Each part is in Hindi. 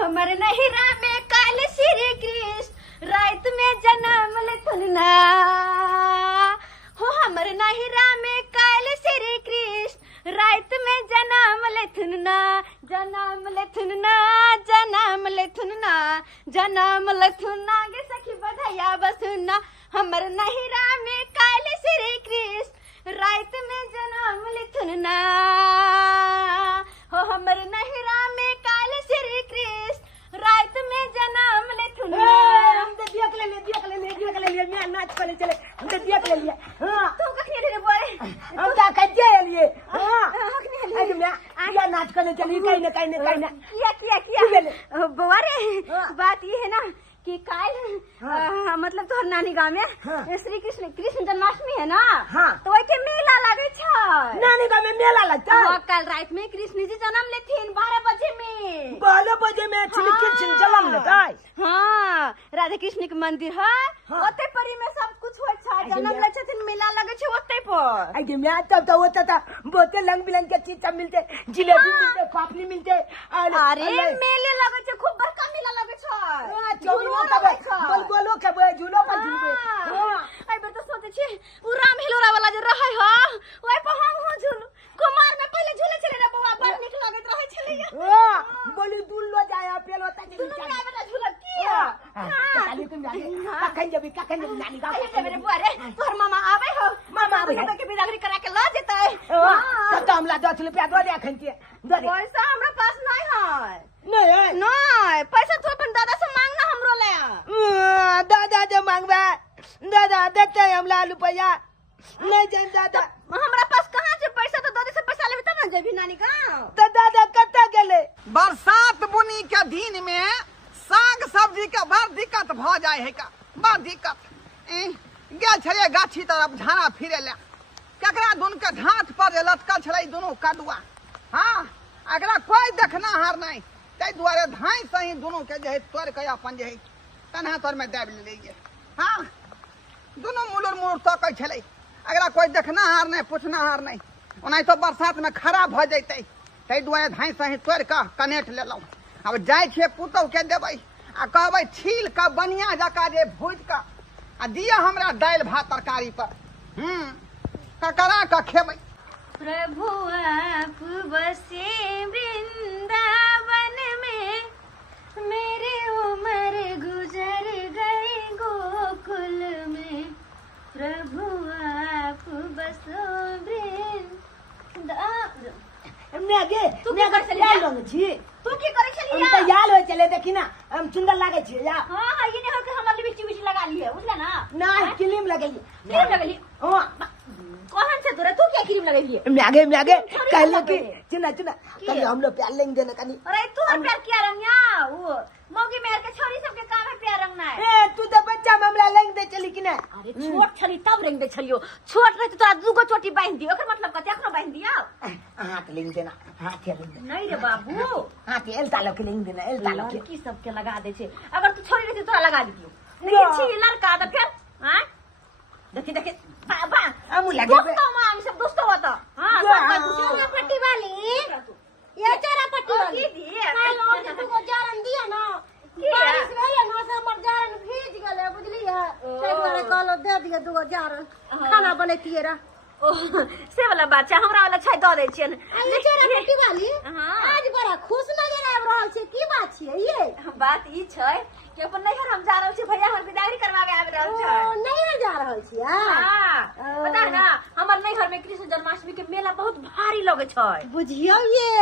हमर नहिरा में काल श्री कृष्ण रात में जन्म लेथुन ना हो हमर नहिरा में काल श्री कृष्ण रात में जन्म लेथुन ना जन्म लेथुन ना जन्म लेथुन ना जन्म लेथुन ना गे सखी बधाया बसुना हमर नहिरा में काल श्री कृष्ण रात में जन्म लेथुन ना हो हमर नहिरा में काल श्री कृष्ण रात में जन्म लेथुन ना हम तो देख ले मैं नाच करे चले हम तो देख ले लिया हां तू कखनी रे बोले हम तो कज्जे लिए हां कखनी अरे मैं या नाच करे चली कहीं ना किया बउआ रे बात ये है ना कि काल मतलब तोहर नानी गाँव में श्री कृष्ण जन्माष्टमी है ना तो वही मेला लगे नानी गाँव में मेला लगता है कल रात में कृष्ण जी जन्म लेथिन 12 बजे में 12 बजे में श्री कृष्ण जन्म लेता है हाँ राधा कृष्ण के मंदिर है ओते परी में सब कुछ होय छै जन्म ले छथिन मेला लगे छै ओते पर आई मैं तब तो होता था बहुत रंग बिरंग के चीज सब मिलते जिलेबी मिलते पापड़ी मिलते अरे मेले लगे छै खूब बड़का मेला लगे छै झूलो का बोलो के झूलो पर झूलबे आई बेर तो सोचे छी उ राम हिलोरा वाला जे रहै ह ओइ पर हम हो झूल कुमार में पहले झूले चले रे बउआ बड़ नीक लागत रहै छलै बोली दूर लो जाया पेलो तक दुनिया बेटा झूला किया काली तुम जाने कखन जबी नानी गाँव आई रे बुआ रे तोहर मामा आबै हो मामा आबै के बिदागरी करा के ल जेतै तो हमला 10 रुपया दो दे अखन के दो दे पैसा हमरा पास नहीं है नहीं पैसा तो अपन दादा से मांगना हमरो ले दादा जो मांगबा दादा देते हमला रुपया नहीं जान दादा हमरा पास कहाँ से पैसा तो दादी से पैसा लेबे तब ना जेबी नानी गाँव तो दादा कत्ता गेले बरसात बुनी के दिन में साग सब्जी के बड़ दिक्कत भ जाए है का बड़ दिक्कत गेल छलिए गाछी तरफ झाड़ा फिरे ले केकरा दुन के ढांठ पर लटकल छलै दोनों कदुआ हाँ अगला कोई देखना हार नहीं तै दुआरे धाई सही दोनों के जे तोड़ के अपन जे तनहा तोर में दाबि लेलिए हाँ दोनों मुलुर तकै छलै अगला कोई देखना हार नहीं पूछना हार नहीं ओनाहि तो बरसात में खराब भ जैतै तै दुआरे धाई सही तोड़ के कनेट लेलौं अब जाय छियै पुतौ के देबै आ कहबै छील के बनिया जका जे भूज के आ दिया हमरा दालि भात तरकारी पर ककरा के खेबै प्रभु आप बसे वृंदावन में मेरे उम्र गुजर गई गोकुल में प्रभु आप बसो मैं गे याल लंग छी तू की करे छलिया हम तो याल होय चले देखी ना हम सुंदर लागे छी या हां ये नहीं हो के हमर लिपस्टिक लगा लिए बुझला ना ना क्रीम लगेली क्रीम लगेली हां कौन से तोरे तू क्या क्रीम लगेली मैं आगे कहले कि चुना कल हम लोग प्यार लेंगे देना कनी अरे तू प्यार किया रंगिया वो मौगी मेहर के छोरी सब के काम है प्यार रंगना है ए तू तो बच्चा मामला लेंग दे चली कि ना अरे छोट छली तब रंग दे छलियो छोट रहे तो तोरा दूगो चोटी बांध दियो ओकर मतलब कते अखनो बांध दियो हाथ लेंग देना हाथ लेंग देना नहीं रे बाबू हाथ एल तालो के लेंग देना एल तालो की सब के लगा दे छे अगर तू छोरी रहती तोरा लगा दियो लेकिन छी लड़का तो फिर हां देखी बाबा हम लगे दोस्तों हम सब दोस्तों होता हां सब पट्टी वाली ये चेहरा पट्टी वाली हां और तू को जारन दिया ना बारिश भइले ना से हमर जारन भीज गेले बुझली है तै दुआरे कहलो दे दिए दुगो जारन खाना बनैतिए रा से वाला बात छै हमरा वाला छै द दै छियन ये चेहरा पट्टी वाली आज बड़ा खुश नजर आब रहल छै की बात छियै ये बात ई छै कि अपन नैहर हम जा रहल छी भैया हमर विदाई करवावे आबि रहल छै नैहर जा रहल छी हां पता है ना हमर नैहर में कृष्ण जन्माष्टमी के मेला बहुत भारी लगे छै बुझियो ये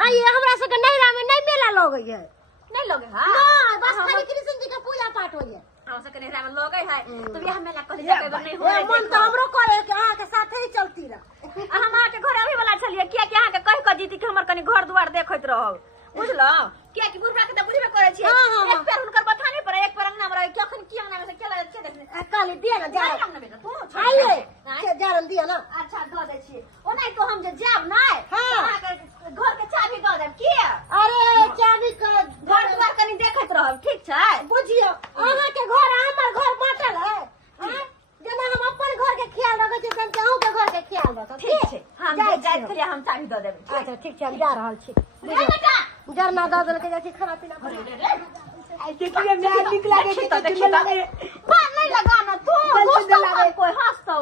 आ ये हमरा सब के नैहरा में नहीं मेला लगे है नहीं लगे हां ना बस खाली कृष्ण जी के पूजा पाठ होय हमरा सब के नैहरा में लगे है तो बियाह मेला कहले जाके नहीं हो मन तो हमरो करे के अहाँ के साथे ही चलती रह हम अहाँ के घर आबे वाला छलिए किया कि अहाँ के कह के जीती कि हमर कनी घर दुआर देखैत रहब बुझलो किया कि बुढ़ा के त बुझबे करे छी एक पैर हुनकर बथाने पर एक पैर अंगना में रहे कखन की अंगना में से केला के देखने काली दिया ना जा अंगना में तू आइए के जारन दिया ना अच्छा द दे छी ओनाइ तो हम जे जाब नै अहाँ के घर के चाबी द देब की अरे चाबी के घर दुआर कनी देखैत रहब ठीक छै बुझियो अहाँ के घर हमर घर बाटल है जेना हम अपन घर के ख्याल रखै छी तेना अहूँ के घर के ख्याल रखब ठीक छै हम जाय हम चाबी द देब अच्छा ठीक छै हम जा रहल छी जरना दे देलकै जाके खाना पीना करे आई देखिए मैं निकला के देखिए बात नहीं लगा ना तू दोस्तों का कोई हंसतो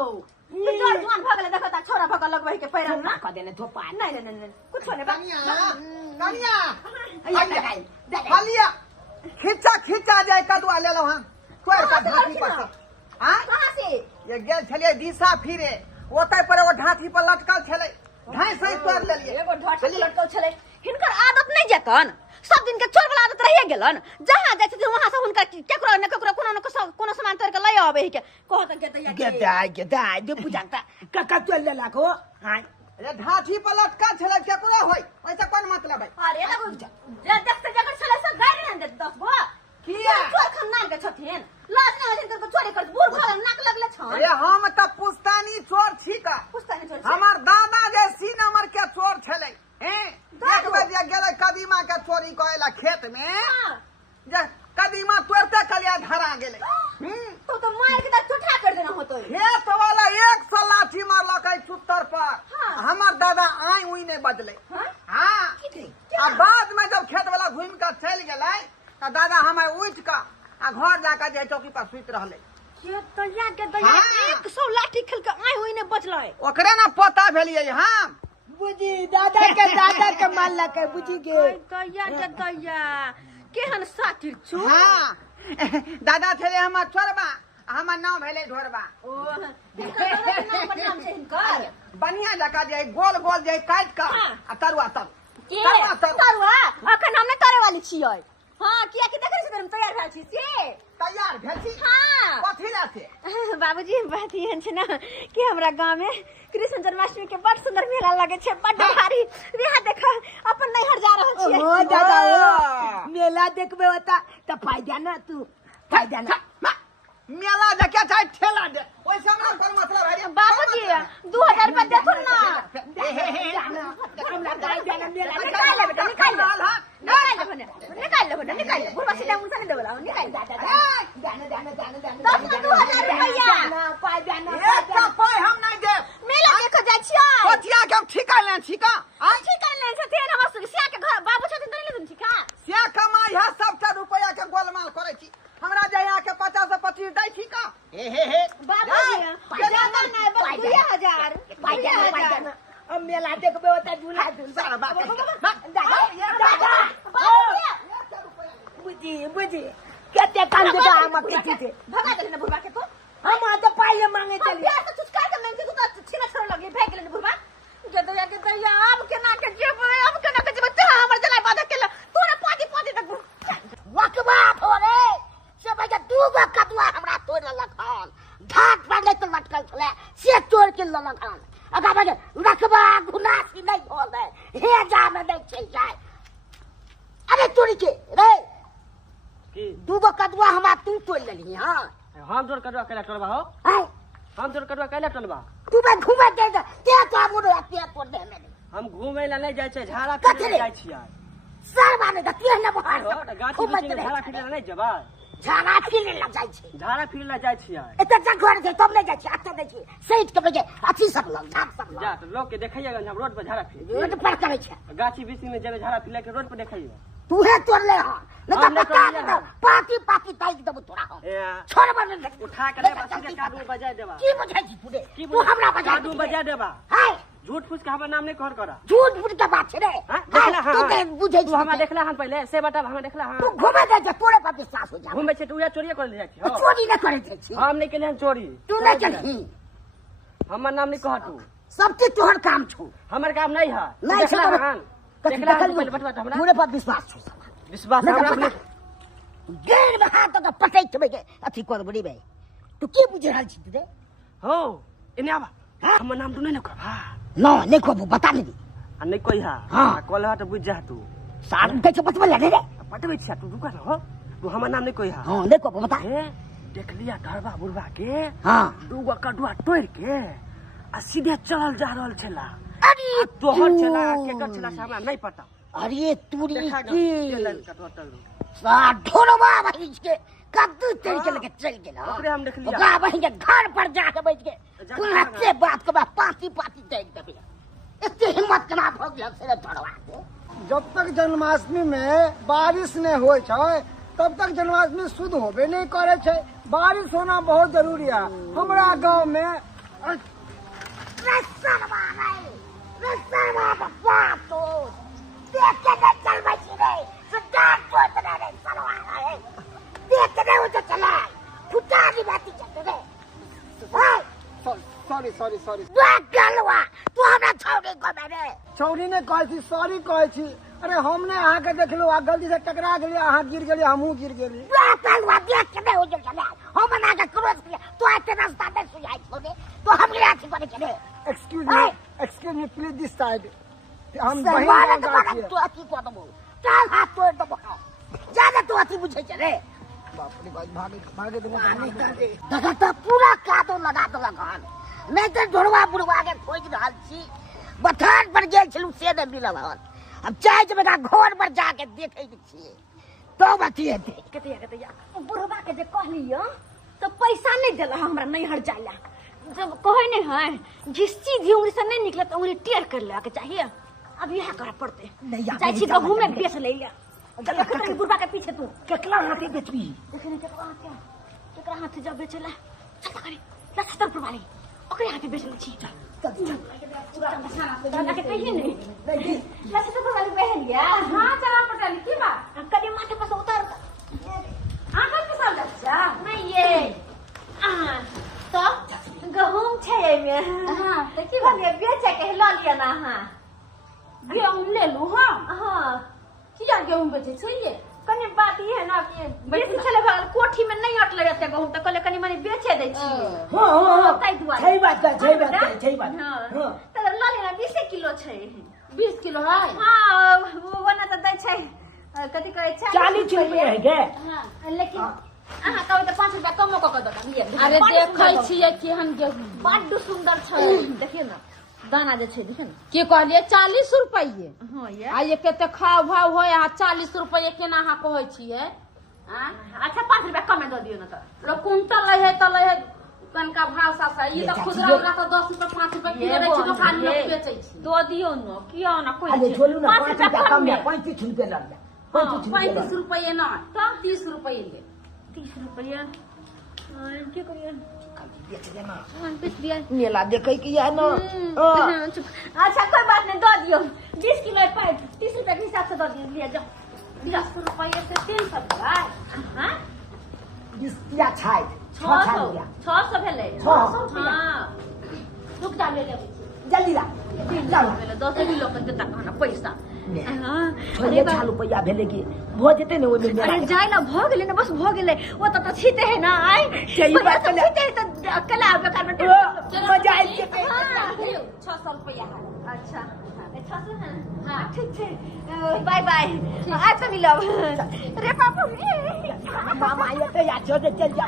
तू जवान भगले देखता छोरा भगल लगबै के पैरा ना क देने धोपा नहीं कुछ नहीं कनिया हलिया खिंचा जाए कदुआ ले लो हां कोर का ढाठी पर से हां कहां से ये गेल छलिए दिशा फिरे ओतै पर एगो ढाठी पर लटकल छले ढाई सही तोड़ लेलिए एगो ढाठी लटकल छले हिनकर आदत नहीं जतन सब दिन के चोर वाला आदत रहिए गेलन जहां जाय छथिन वहां से हुनका केकरो न केकरो कोनो सामान तोड़ के लय आबे के कहत के दाई दे बुझाता काका चल ले लाखो हां ये ढाठी पर लटकल छले केकरो होय ऐसा कोन मतलब है अरे लगो जे देखते जगह छले से गाड़ी न दे 10 गो किया चोर खानदान के छथिन लाज नहीं होथिन तो चोरी कर बूढ़ भगल नाक लगले छन अरे हम त पुस्तानी चोर छी का पुस्तानी चोर हमर दादा जे सी नंबर के चोर छले हैं एक बजे गेले कदीमा के चोरी कइला खेत में जे कदीमा तोड़ते कलिया धरा गेले तो मार के चुठा कर देना होतो खेत वाला 100 लाठी मारलक चुत्तर पर हमर दादा आई उई ने बदले हां आ बाद में जब खेत वाला घूम के चल गेलै त दादा हमर उठ का आ घर जाके जे चौकी पर सुत रहले के दैया 100 लाठी खेल के आई हुई ने बचलै ओकरे ना पता भेलिए हां बुझी दादा के माल लके बुझी के दैया केहन सातिर छु हां दादा छले हमर छोरबा हमर नाम भेले ढोरबा ओ नाम छै हिनकर बढ़िया जका जे गोल गोल जे काट का आ तरुआ तरुआ अखन हम ने तरे वाली छियै हां किया कि देखै छी हम तैयार भेल छी से तैयार भेल छी हां कथि ला से बाबूजी बात एहन छै ना कि हमरा गांव में कृष्ण जन्माष्टमी के बड़ सुंदर मेला लगे छै बड़ भारी यहाँ देख अपन नैहर जा रहल छियै ओ दादा ओ मेला देखबे होता त फायदा ना तू फायदा ना मेला देखे चाहे ठेला दे ओइसे हमरा कोन मतलब है बाबूजी 2000 रुपया देथुन ना हमरा गाय जाना मेला निकाल ले बेटा निकाल ले बुढ़वा सीधा मुंह से नहीं देवला निकाल दादा जाने 2000 रुपया ना फायदा ना एक का पाई हम नहीं दे मेला देख जा छियै कथिया के हम ठिका ले छिका आ ठिका ले छथिन हमर सिया के घर बाबू छथिन त नहीं लेथिन ठिका सिया कमाई है सबटा रुपया के गोलमाल करे छी हमरा जे यहाँ के 50 से 25 दै छी का हे बाबूजी ज्यादा नहीं बस 2000 अब मेला देखबे होता झूला सारा बात दादा बुझी केते काम देता हम के थे भगा देले न बुढ़वा के तो हम तो पाइले मांगे चली यार तो कुछ कर के मैं तू तो छीना छोड़ लगली भाग गेले बुढ़वा के दैया अब केना के जेब अब केना के जेब ते हमर जलाई बाधा केला तोरा पाती तक वकवा थोरे से भाई दू गो कदुआ हमरा तोड़ लखन घाट पर ले तो लटकल छले से तोड़ के लखन अगा भाई रखबा गुनासी नहीं होल है हे जा में देख चल जाए अरे तोड़ी के रे की दू गो कदुआ हमरा तू तोड़ लेली हां हम जोर करवा कैला टोलबा हो हां हम जोर करवा कैला टोलबा तू बे घुमे दे ते तो मुड़ पे तोड़ दे में हम घूमे ला नहीं जाय छै झाड़ा कथी फिरे रे? जाय छियै सर माने दतिए न बहार हो त गाछी बीच में झाड़ा फिरे ला नहीं जेबा झाड़ा फिरे लग जाय छै झाड़ा फिरे ला जाय छियै एते जगह छै तब नहीं जाय छै अत नहीं छै सहित के बजे अथी सब लग झाप सब जा लग त लोग के देखैया हम रोड पर झाड़ा फिरे रोड पर करे छै गाछी बीच में जेबे झाड़ा फिरे के रोड पर देखैया तू है तोड़ ले हां न हम तो नहीं बता तोड़ले दे हन। पाती ताई दब तोड़ा हम ए छोड़ बन उठा के ले बस काडू बजा देबा की बुझाई छी तू की तू हमरा बजा काडू बजा देबा हां झूठ फूस के हमर नाम नहीं कहर करा झूठ फूट के बात छै रे हां देखला तू हां ते बुझाई तू हमरा देखला हन पहले से बता हमरा देखला तू हां घुमे दे तोरे पर विश्वास हो जा घूमे छै तू या चोरी कर ले जाय छी हो चोरी न करे छै हम नहीं केले हन चोरी तू नहीं चलही हमर नाम नहीं कह तू सब चीज तोहर काम छौ हमर काम नहीं है नहीं देखला छै हन कथी देखला हन देखल पहले बतवा हमरा तोरे पर विश्वास छौ विश्वास नहीं हमरा तो अपने गेर में हाथ तो पटैत देबे के अथी कर बड़ी भाई तू की बुझ रहल छी रे हो इने आबा हाँ? हमर नाम तू नहीं न कह हां न नहीं कहबू बता दे आ नहीं कहि हां हाँ। कल हा तो बुझ जा तू सार के बतबा ले रे पटबै छिया तू रुका हो तू हमर नाम नहीं कहि हां हां नहीं कहबू बता ए देख लिया ढरबा बुढ़वा के हां दूगो कडुआ तोड़ के आ सीधे चलल जा रहल छला अरे तोहर छला केकर छला से हमरा नहीं पता अरे तूरी देखा की चलन का टोटल सा ढोलवा भाई के कद्दू तेल के लेके चल गेल ओकरे हम देख लिया ओकरा वही के घर पर जाके बैठ के जाके पूरा से बात के बाद पाती देख देबे एते हिम्मत केना भ गेल से ढोलवा जब तक जन्माष्टमी में बारिश नहीं हो तब तक जन्माष्टमी शुद्ध होबे नहीं करे छे। बारिश होना बहुत जरूरी है। हमारा गांव में सॉरी सॉरी सॉरी छौरी ने कहे थी सॉरी कहे थी। अरे हमने अहाँ के देख लो गलती से टकरा गए, अहाँ गिर गए, हमहू गिर गए। Excuse me please this side. हम बहिन बाप रे भागे भागे तो पूरा कादो लगा दो लगान नहीं तो ढोड़वा बुढ़वा के खोज रहल छी। बथान पर गेल छलू से नहीं मिलल हन। अब चाहे जब घर पर जाके देखे छियै तो बतिए कतिया बुढ़वा के जे कहलियो तो पैसा नहीं दिला हमरा नहीं हट जाला। जब कहे नहीं है जिस चीज उंगली से नहीं निकले तो उंगली टेढ़ कर ले के चाहिए। अब यह कर पड़ते जाई छी गहूं में बेच ले लिया। चल कतई बुढ़वा के पीछे तू केकला हाथे बेचबी देखने केकरा हाथे जब बेचला चल करी 70 रुपया वाली ओकरे हाथे बेच ले छी। दादा के कहिए नहीं 70 रुपया वाली पहन लिया। हां चला पटल की बात कभी माथे पर से उतार आंखों पे साल अच्छा नहीं ये तो गहूं छे में हां देखी वाले बेचे के ल लिया ना। हां गेहूं ले लू। हां हां किया गेहूं बेचे छै ये कने बात ये है ना कि बेसी चले भाग कोठी में नहीं अटले रहते गहूं त कले कनी मनी बेचे दे छी। हां हां कई दुआ सही बात है सही बात है सही बात। हां त ल लेना 20 किलो छै 20 किलो है। हां वो बना त दै छै कथि कहै छै 40 रुपया है गे। हां लेकिन अहाँ कहबै त 5 रुपया कम क द दिए। अरे देखै छियै केहन गेहूं बड्ड सुंदर छै देखिए ना दाना जे छै देखिए ना के कहलिए 40 रुपये। हां ये आ ये केते खाव भाव होय आ 40 रुपये केना अहाँ कहै छियै। अच्छा 5 रुपया कम दे दियो ना त लो कुंटल लै है त लै है कनका भाव सासा ई त खुदरा वाला त 10 रुपया 5 रुपया किलो रे छी दुकान में बेचै छी। दो दियो न किया ना कोई अरे छोड़ू ना 5 रुपया कम है 35 रुपया लग जा 35 रुपये ना त 30 रुपये ले 30 रुपया के करिए बेच देना बेच दिया। मेला देखे की है ना। अच्छा कोई बात नहीं दो दियो 20 किलो पे 30 रुपया के हिसाब से दो दियो लिया जाओ 10 रुपया से 300 रुपया। हां 20 या 600 भेले 600 हां रुक जा ले ले जल्दी ला चलो 10 किलो के देता खाना पैसा। हां छोड़िए 6 रुपया भेले की भ जेते ने ओने अरे जाय ना भ गेले ना बस भ गेले वो त छीते है ना आय सही बात है छीते त अकेला बेकार में मजा आई जेते। 600 रुपया है। अच्छा 600 है हां ठीक है बाय बाय आज तो मिलब रे बाबू मामा ये तो या छोड़ चल जा।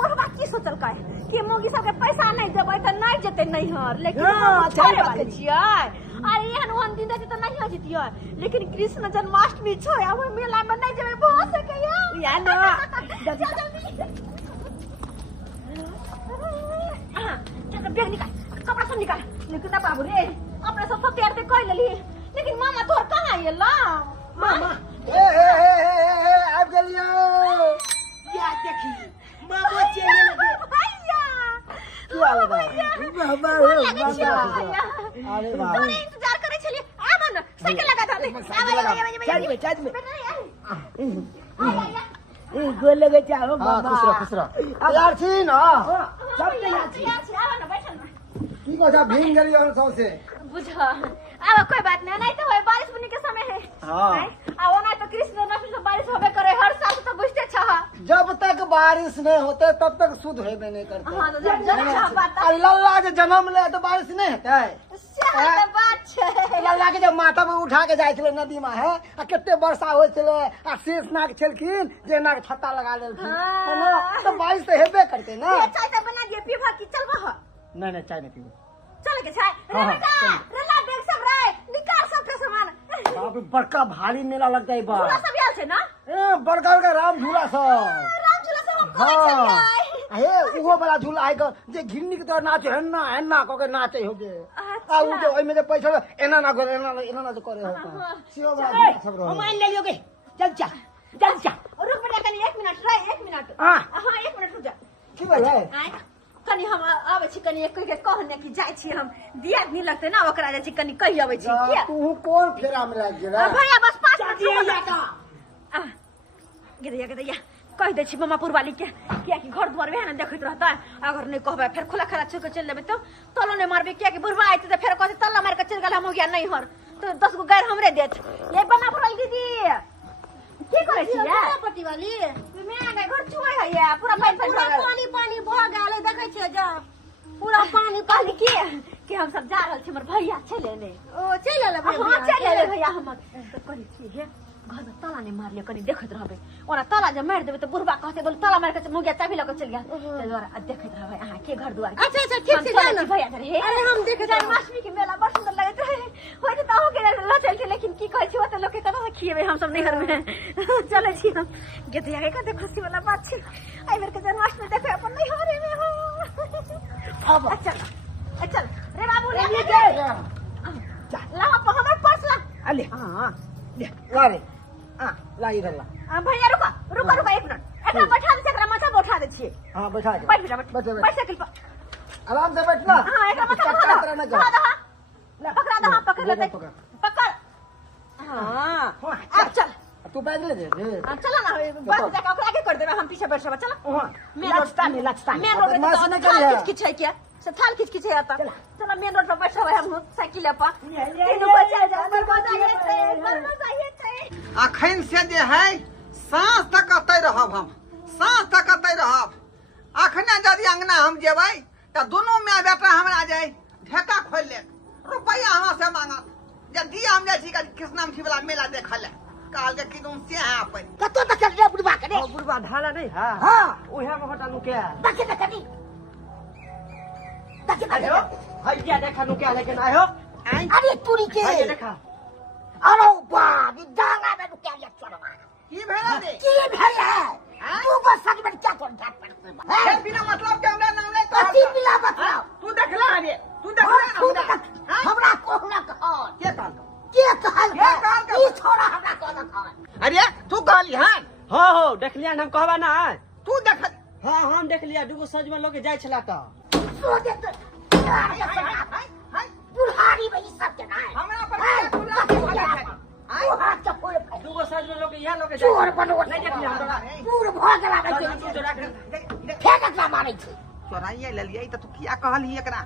बुढ़वा की सोचल का है कि मोगी सब के पैसा नहीं देबै त नहीं जेते नहीं हर लेकिन छोड़े बात छियै। अरे एहन ओहन दिन देते त नहीं जतियै लेकिन कृष्ण जन्माष्टमी छै अब मेला में नहीं जेबै भ सकैया या ना चल बैग निकाल कपड़ा सब निकाल। लेकिन ना बाबू रे अपने सब तैयार ते कर लेली लेकिन मामा तोर कहां आइला मामा ए आ गेलियो या देखी मामा चले लगे भैया क्या लगा बाबा अरे बाबा तोरे इंतजार करे छलिए आब न साइकिल लगा दे चल में गोल लगे चाहो बाबा खुश रहो यार छी ना सब तैयार छी आब न बैठल न की कथा भींग गेली हम सबसे बुझ अब कोई बात नहीं तो होय बारिश बुनी के समय है। हां अब ना तो कृष्ण जन्माष्टमी से बारिश होबे करे हर साल तो बुझते छ। जब तक बारिश नहीं होते तब तक शुद्ध होबे नहीं करते। हां तो जब बात लल्ला के जन्म ले तो बारिश नहीं होते सही बात छै। लल्ला के जब माथा में उठा के जाय छले नदी में है आ केते वर्षा होय छले आ शेष नाग छलखिन जे नाग छत्ता लगा लेलखिन है ना तो बारिश तो हेबे करते ना। ये चाय तो बना दिए पीवा की चल बह नहीं चाय नहीं पीबो चल के चाय रे बेटा रला बैग सब रे निकाल सब के सामान। बाप रे बड़का भारी मेला लगता है बा झूला सब आयल छै ना ए बड़का बड़का राम झूला सब राम झूला सब हम करे छलिए हे वो वाला झूला है जे घिन्नी के तरह नाचे हेन्ना हेन्ना क के नाचे हो जे आ उ जो ओइमे जे पैसा एना ना करे एना ना करे होता सियो वाला सब रहो हम आइन ले लियोगे चल जा चल जा रुक बेटा कनी 1 मिनट रह 1 मिनट हां 1 मिनट रुक जा की भाई है आय कनी हम आबै छी कनी एक के कहने कि जाय छी हम दिया नहीं लगते ना ओकरा जाय छी कनी कहि आबै छी किया तू कौन फेरा में लाग गेला भैया बस 5 मिनट दिया या का गिरैया कह दै छी मामापुर वाली के किया कि घर द्वार वह ना देखैत रहता अगर नहीं कहबे फिर खुला खला छोड़ के चल लेबे तो तलो नहीं मारबे किया कि बुढ़वा आइते तो फिर कहते तल्ला मार के चल गेल हम हो गया नहीं हर तो 10 गो गैर हमरे देत ये मामापुर वाली दीदी की करे छी या पट्टी वाली मैं आ गए घर छुए है या पूरा पानी पानी भ गेल देखै छी जा पूरा पानी पानी के हम सब जा रहल छी हमर भैया चले ने ओ चले ले भैया हां चले ले भैया हम तो करी छी हे घर में ताला नहीं मार लिया कनी देखत रहबे ओना ताला जब मार देबे तो बुढ़वा कहते बोल ताला मार के मुगिया चाबी लेके चल गया ते द्वारा देखत रहबे अहां के घर द्वार अच्छा अच्छा ठीक छै जाना भैया रे अरे हम देखे जन्माष्टमी के मेला बड़ सुंदर लगत है होय त हो के लचल के लेकिन की कहै छी ओ त लोग के तना खिएबे हम सब नहीं घर में चले छी हम गेतिया के कते खुशी वाला बात छी आई बेर के जन्माष्टमी देखे अपन नहीं हरे में हो अब अच्छा रे बाबू ले के ला हमर पर्स ला अले हां ला रे हां ला इधर ला भैया रुको 1 मिनट एकरा बैठा दे एकरा माथा बैठा दे छिए हां बैठा दे बैठ बेटा बैठ साइकिल पर आराम से बैठना हां एकरा माथा पकड़ा दे पकड़ ले पकड़ हां अब चल तू बैठ ले रे चल ना बस जाके ओकरा आगे कर देबे हम पीछे बैठ चल हां मेन रोड लचता मेन रोड पे तो किछ है क्या से थाल किछ है आता चल मेन रोड पर बैठा है हम साइकिल पर तीनों बच्चा जा बरबाद अखन से जे है सांस तक अतै रहब हम सांस तक अतै रहब अखने यदि अंगना हम जेबै त दोनों माय बेटा हमरा जाय ढेका खोल ले रुपया हमरा से मांगत यदि हम जाइ छी कृष्णामठी वाला मेला देख ले काल के किदुम से है अपन कतो तक रे बुढ़वा के रे बुढ़वा ढाला नहीं है हां ओहे में हटा नु क्या देखे देखनी आयो हइया देखा नु क्या लेकिन आयो अरे तूरी के हइया देखा अरे बाप डांगा में क्या ले चलवा की भेला रे की भैया तू को सच में क्या तो ढाट पड़ है बिना मतलब के हमरा नाम ले कति बिला बता तू देखला रे तू देखला हमरा कोहना कह के कहल के कहल ई छोड़ा हमरा कोहना कह अरे तू कहली हां हो देख लिया हम कहबा ना तू देख हां हम देख लिया दुगो सज में लोग जाय छला त सो दे बुढ़ारी में ई सब के ना हमरा पर तू हाथ के फोड़ दुगो सज में लोग यहां लोग चोर बनो नहीं देख लिया हमरा पूर भगला में फेंकला मारै छी चोराइए ले लिया त तू किया कहली एकरा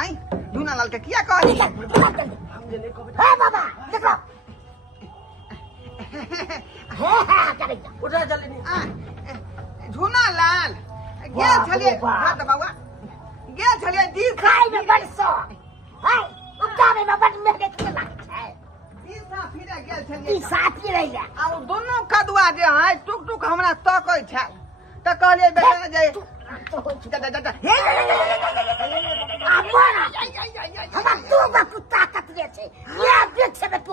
आई झूना लाल के किया कहली हे बाबा देखो हे करे उठा जल्दी झूना लाल गेल छलिए हां त बाबा गेल छलिए दी खाई में बड़ सो है उतारे में बड़ मेहनत के लागत है दी सा फिर गेल ई छलिए साथी रह जा आ दोनों कदुआ जे है टुक टुक हमरा तकै छै त कहलिए बेटा जाय हे हमरा तू का कुत्ता कटले छे ये देख से तू ओ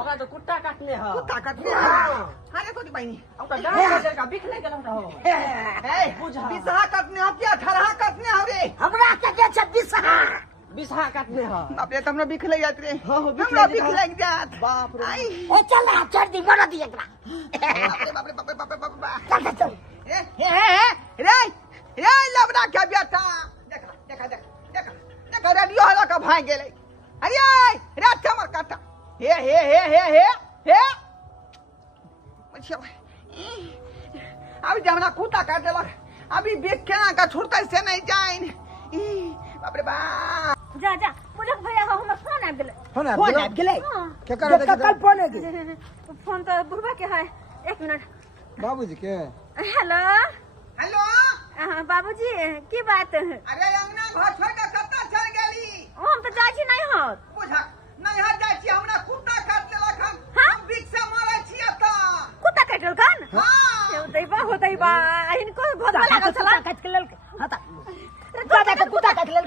ओकरा तो कुत्ता काटने ह कुत्ता काटने हां कोनी बहिनी ओकरा डांग का बिख ले गेल हो ए बिसहा काटने हो क्या ठरहा काटने हो रे हमरा के दे छे बिसहा काटने ह बाप रे तुमने बिख ले जात रे बिख हमरा ले बिख जात। लग जात बाप रे आई ओ चल ना चढ़ दी मर दी एकरा बाप रे बाप रे बाप रे बाप रे चल चल रे रे लबड़ा के बेटा देखा देखा रेडियो हला का भाग गेलै अरे रे चमर काटा हे अच्छा अभी जमना कुत्ता काट देलक अभी बिख केना का छुड़तै से नहीं जाइन बाप रे बाप जा मुझे भैया हमर फोन आ गेलै फोन फोन आ गेलै के करे कल फोन है फोन तो बुढ़वा के है 1 मिनट बाबूजी के हेलो हेलो बाबूजी की बात है अरे अंगना घर छोड़ के कत्ता चल गेली हम तो जाय छी नहीं हो बुझा नहीं हट जाइ छी हमरा कुत्ता काट लेलक हम बिख से मरै छी त कुत्ता काटल कन हां होतै बा इनको भगवा लागल छला काट के लेल हता कुत्ता काट लेल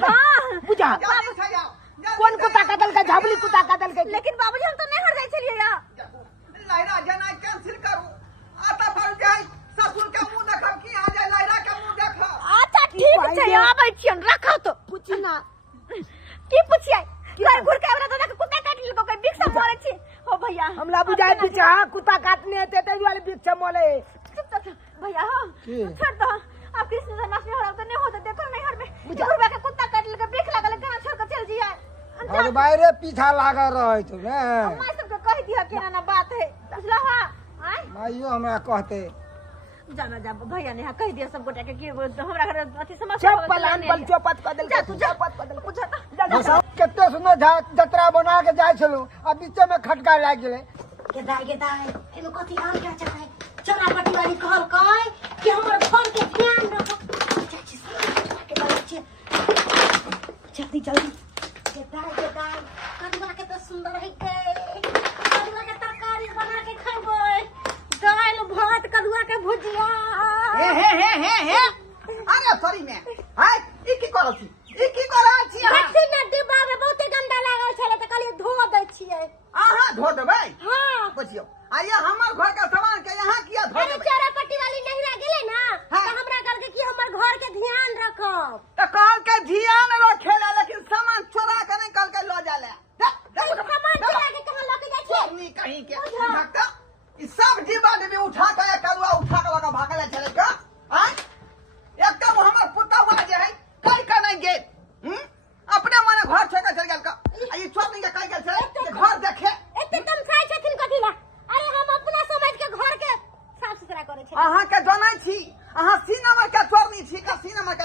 बुझा जल्दी से जाओ कौन कुत्ता काटल का झाबली कुत्ता काटल के लेकिन बाबूजी हम तो नहीं हट जाय छलिए या लायरा जना कैंसिल करू आता पर जाय ससुर के मुंह देखब की आ जाय लायरा के मुंह देख पूछिए घर घुर के हमरा दादा के कुत्ता काट लियो कोई बिक्सा मारे छी ओ भैया हमला बुझाए पीछा कुत्ता काटने हेते तै वाले बीच मोले भैया हो छोड़ दो आप कृष्ण जन्माष्टमी हो तो नहीं होता देखो नहीं हर में घुरवा के कुत्ता काट लियो बिख लागल गाना छोड़ के चल जिया और बाहरे पीछा लागा रहे तो ने मैं सबके कह दिया केना ना बात है बुझला हां आय माइयो हमरा कहते जाना जा भैया ने कह दिया सब गोटा के कि हमरा घर अथी समस्या चप पलान पल चौपट कर देल जा तू चौपट कर देल पूछा केते सुंदर जतरा बना के जाय छलो आ बीचे में खटका लाग गेले के दाई एमे कथी आम क्या चाहे चौरापट्टी वाली कहल कय कि हमर घर के ध्यान रखो चाची के बच्चे जल्दी के दाई कदवा के तो सुंदर है के कदवा के तरकारी बना के खाबो दाल भात कदवा के भुजिया हे अरे सॉरी में हाय ई की करल छी टैक्सी में डिब्बा में बहुते गंदा लागल छले त कहलिए धो दै छियै आहा धो देबै हां बुझियो आइए हमर घर का सामान के यहाँ किया धो अरे देबै चौरापट्टी वाली नहिरा गेले ना हाँ। तो हमरा कहल के कि हमर घर के ध्यान रखब तो कहल के ध्यान रखेला लेकिन सामान चोरा के नहीं कहल के लो जाले सामान चुरा के कहां लेके जाइ छियै नहीं कहीं के भक्ता ई सब जीवा में उठा के कलवा उठा के लगा भागले चले का हां एकदम हमर पुतवा जे है कई का नहीं गेल अपने मने घर छोड़ के चल गेल का ई छोड़ नहीं के कई गेल छे घर देखे एते तुम खाइ छथिन कथि ला अरे हम अपना समझ के घर के साफ सुथरा करे छी अहाँ के जानै छी अहाँ सी नंबर के चोरनी छी का सी नंबर के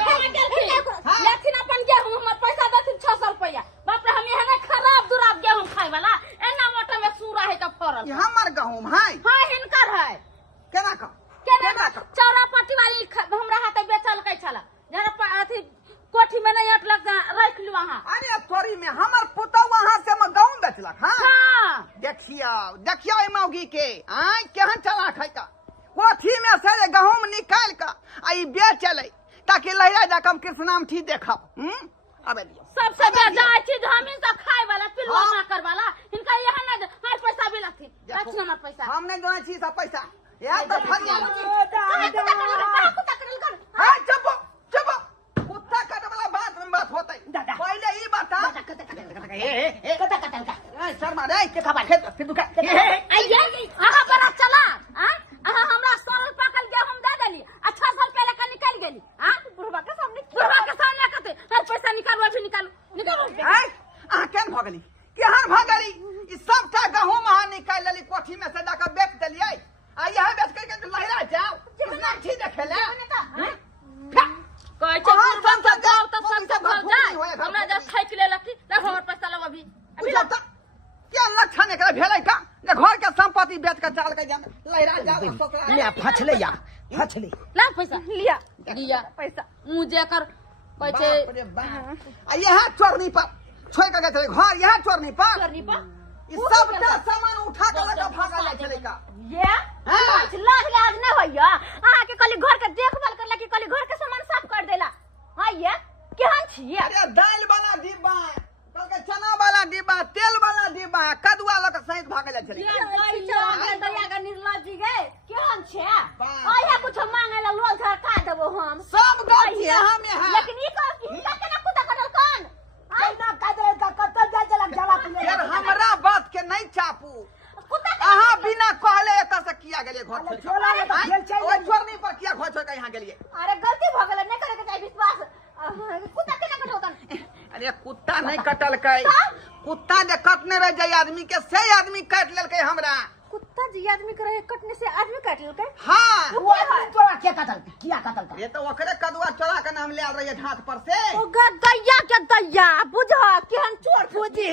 लेकिन अपन गेहूं हमर पैसा देथिन 600 रुपया बाप रे हम एहने खराब दुराब गेहूं खाइ वाला एना मोटा में सूरा है का फरल ई हमर गहूम है हां हिनकर है केना का केना चौरापट्टी वाली हमरा हाथे बेचल कै छला जरा अथी कोठी में नहीं अटलक रख लू वहां अरे तोरी में हमर पुतौ वहां से हम गहूम बेचलक हां हां देखियो ई मौगी के आय केहन चला खाय का कोठी में से गहूम निकाल का आ ई बेचले ताकि लहरा जा हम कृष्णामठी देखब अबे दियो सबसे ज्यादा चीज हमीन का खाए वाला पिलवा माकर वाला इनका यहाँ ना हर पैसा भी लगती अच्छा हमार पैसा हम नहीं दोना छी सब पैसा या तो फरिया कुत्ता कटल कर हां चुप चुप कुत्ता काटे वाला बात होतै पहले ई बता कता कतल का ए शर्मा रे के खबर खेत फिर दुका आइया आहा बड़ा चला आहा हमरा सरल पकल गेहूं दे देली अच्छा साल पहले का निकल गेली हां बुढ़वा के सामने कते हर पैसा निकालवा भी निकालो आ केन भगली केहन भगली ई सबटा गहूम अहाँ निकाल लेली कोठी में से जाकर बेच देलियै आ यहां बेच के लहरा जाओ कितना ठीक देखेले कहै छै बुढ़वा के गाँव तो सबसे भर जाए हमरा जब ठैक लेलक ले हमर पैसा लब अभी बुझता क्या लक्षण एकरा भेलै का जे घर के संपत्ति बेच के चाल के जाम लहरा जाओ ससुरा ले फछले ला पैसा लिया पैसा मुझे कर कहै छै बाप रे बाप आ यहाँ चोरनी पर छोड़ के चले घर यहाँ चोरनी पर करनी पा ई सबटा सामान उठा के लगा भागा ले चले का ये पांच लाख लाज न होइया आहा के कली घर के देखभाल करला कि कली घर के सामान साफ कर देला हां ये केहन छियै अरे दाल वाला डिब्बा कल के चना वाला डिब्बा तेल वाला डिब्बा कदुआ लग सहित भागे ले चले दया के निर्लज्जी गे केहन छै आया कुछ मांगेला लोल झरका देबो हम सब गलती हमें है लेकिन ई कह कि केना कुत्ता कटल कान कैना कादे का कत जा चला जला फिर हमरा बात के नहीं चापू कुत्ता अहाँ बिना कहले एत से किया गेलिए घर छोला ले तो खेल चल ओइ चोरनी पर किया घर छोड़ के यहाँ गेलिए अरे गलती भ गेल नहीं करे के चाहिए विश्वास कुत्ता केना कटल कान अरे कुत्ता नहीं कटल कै कुत्ता जे कटने रह जाय आदमी के से आदमी काट लेलकै हमरा कुत्ता जी आदमी के रहे कटने से आदमी काट लेलकै हां वो तोरा के कतल किया कतल का ये तो ओकरे कदुआ चोरा के नाम ले आ रही है हाथ पर से ओ गदैया के दैया बुझा केहन चोर बुझी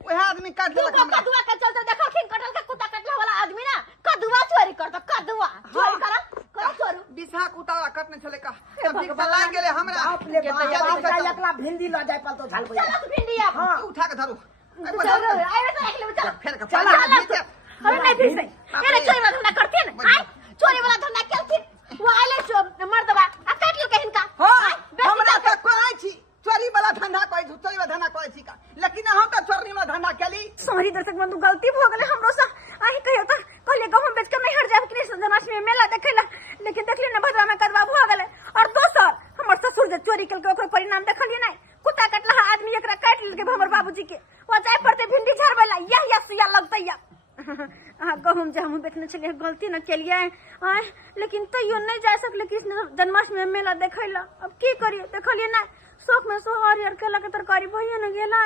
ओहे आदमी काट तू देलक हमरा कदुआ के चलते देखलखिन कटल के कुत्ता कटला वाला आदमी ना कदुआ चोरी करता कदुआ चोरी कर चोरू बिसा कुत्ता कटने चले का अभी चला गेले हमरा बाप ले बाप एकला भिंडी ल जाय पल तो झाल चल तू भिंडी आप हां उठा के धरू चलो आइए तो एक ले चल फेर के चल अरे नहीं फिर से अरे चोरी वाला धंधा करते हैं हां चोरी वाला धंधा करते वो आले चोर मर्दवा आ काट लो कहिन का हां हमरा त कहै छी चोरी वाला धंधा कहै छी चोरी वाला धंधा कहै छी का लेकिन हम त चोरी वाला धंधा केली सॉरी दर्शक बंधु गलती भ गेले हमरो से आही कहियो त कहले गहूं बेच के नहीं हट जाब कृष्ण जन्माष्टमी में मेला देखेला लेकिन देखली ना भद्रा में कदवा भ गेले और दोसर हमर ससुर जे चोरी केलकै ओकर परिणाम देखलिए नहीं कुत्ता कटला आदमी एकरा काट के हमर बाबूजी के वो जाय पड़ते भिंडी झरबला यह सुइया लगतै या कहूँ जे हम देखने चलिए गलती न केलिए लेकिन तैयो नहीं जा सकले कृष्ण जन्माष्टमी में मेला देखे ला। अब की करिए देखलिए ना शौक में सोहर केला के तरकारी भइए न गेला।